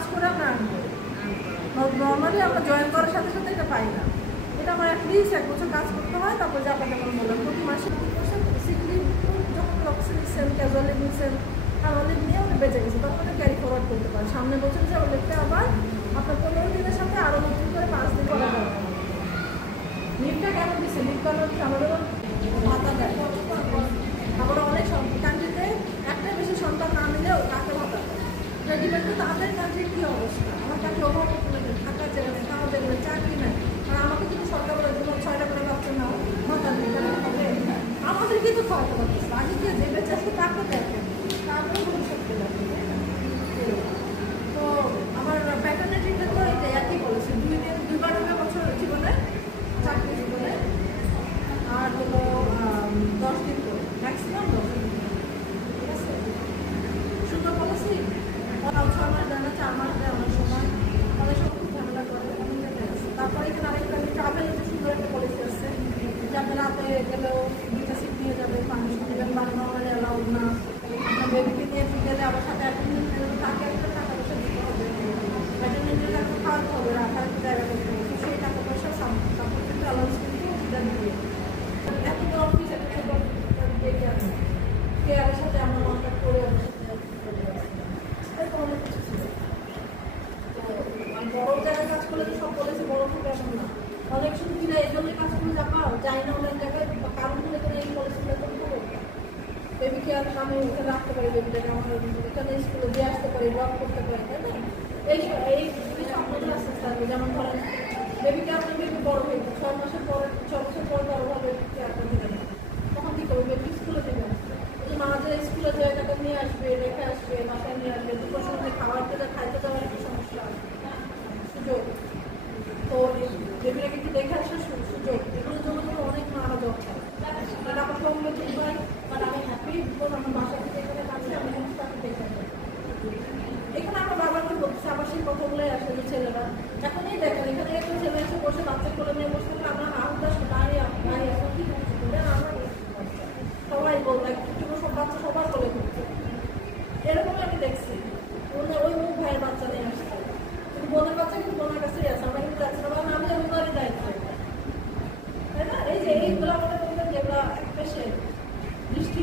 কাজ করে আমরা আনবো। নর্মালি আমরা জয়েন করার সাথে সাথে এটা পাই না। এটা আমার অ্যাটলিস্ট 1 বছর কাজ করতে হয়। তারপর যে আপনাকে যেমন বললাম প্রতি মাসে 20% সিকলি যখন লক্ষ্য নিচ্ছেন, ক্যাজুয়াল লিভ নিচ্ছেন, আর লিভ নিয়ে ওটা বেঁচে গেছে, তখন ওটা ক্যারি ফরওয়ার্ড করতে পারেন। সামনে বছর যে লিভটা আবার আপনার 15 দিনের সাথে আরও নতুন করে 5 দিন করা যাবে। লিভটা কেন দিচ্ছে? লিভ কেন হচ্ছে আমাদের ভাতা দেয়। আবার অনেক কান্ট্রিতে একটাই বেশি সন্তান না নিলেও তাকে ভাতা দেয়। এটা ডিপেন্ড করে তাদের কান্ট্রির কী অবস্থা। আমার কাছে ওভার পপুলেটেড, থাকার জায়গা নেই, খাওয়ার জায়গা নেই, চাকরি নেই। আর আমাকে কিন্তু সরকার বলে তোমার 6টা করে বাচ্চা নাও, ভাতা নেই, তাহলে হবে। আমাদের কিন্তু খাওয়াতে পারতেছে। আগে গিয়ে যে বেঁচে আসছে তাকে দেখেন, তারপরে ভবিষ্যৎ পেলে। তো আমার প্যাটার্নিটিতে তো এটা একই বলেছে, 2বার হবে বছর জীবনে, চাকরি জীবনে, আর হলো 10 দিন করে, ম্যাক্সিমাম 10 দিন। ঠিক আছে, সুন্দর পলিসি। 6 মাস দেয় না, 4 মাস দেয় অনেক সময়, অনেক সময় খুব ঝামেলা করে, অনেক জায়গায় আছে। তারপরে এখানে আরেকটা ট্রাভেল সুন্দর একটা পলিসি আছে, যে আপনি রাতে গেলেও 2টা সিট নিয়ে যাবে, পারমিশন দেবেন, বাড়ি নর্মালি অ্যালাউড না। আপনার বেবিকে নিয়ে গেলে আবার সাথে তাকে একটা টাকা পয়সা দিতে হবে, ভ্যাটেরিনারির একটা খাওয়াতে হবে, রাখার একটা জায়গা করতে হবে। তো সেই টাকা পয়সা সাপোর্ট কিন্তু অ্যালাউন্স কিন্তু এটা দিয়ে এত বড় অফিস একটা ছোট দেখে আছে, কেয়ারের সাথে আমরা কন্ট্যাক্ট করে ওদের সাথে এরকম অনেক কিছু ছিল। তো বড় জায়গায় কাজ করলে তো সব বলেছে বড় থেকে এমন না। অনেক সুবিধা এই জন্যই কাজ করে যাই না অনেক জায়গায়, কারণ হলে এখানে এই পলিসিটা তো বেবিকে আমি এখানে রাখতে পারি, বেবিটাকে আমার এখানে স্কুলে দিয়ে আসতে পারি, ড্রপ করতে পারি, তাই না? এই স্বপ্নগুলো আসতে থাকবে। যেমন ধরেন বেবিকে আপনার বেবি বড় হয়ে 6 মাসের পরে, 6 বছর পর বড়ভাবে বেবিকে আপনার দেবেন, তখন কী করবে? বেবি স্কুলে দেবেন, মা যে স্কুলে যে টাকা নিয়ে আসবে, রেখে আসবে, বাসায় নিয়ে আসবে, দুটোর সময় খাওয়ার পেলে খাইতে যাওয়ার একটা সমস্যা, সুযোগ। তো বেবিরা কিন্তু দেখে আসার সুযোগ, এগুলোর জন্য কিন্তু অনেক মারা জব হয়। আমার কম বেতন হয়, বাট আমি হ্যাপি, বিকজ আমার বাসা থেকে এখানে কাছে আমি তাকে দেখে আসি। এখানে আমার বাবাকে বলছে, আবার সেই কথাগুলোই আসে যে ছেলেরা এখনই দেখেন, এখানে একটা ছেলে এসে বসে বাচ্চা করে নিয়ে বসে থাকলে আমরা আন্দাজ দাঁড়িয়ে এখন কি করছে আমার সবাই বলতো একটু সব বাচ্চা সবার বলে করছে। এরকমই আমি দেখছি, ওই মুখ ভাইয়ের বাচ্চা নিয়ে আসছে, কিন্তু বোনের বাচ্চা কিন্তু বোনের কাছেই আছে, আমরা কিন্তু যাচ্ছি না, কারণ আমি ওনারই দায়িত্ব, তাই না? এই যে এইগুলো আমাদের বলতেন যেগুলো এক পেশে দৃষ্টি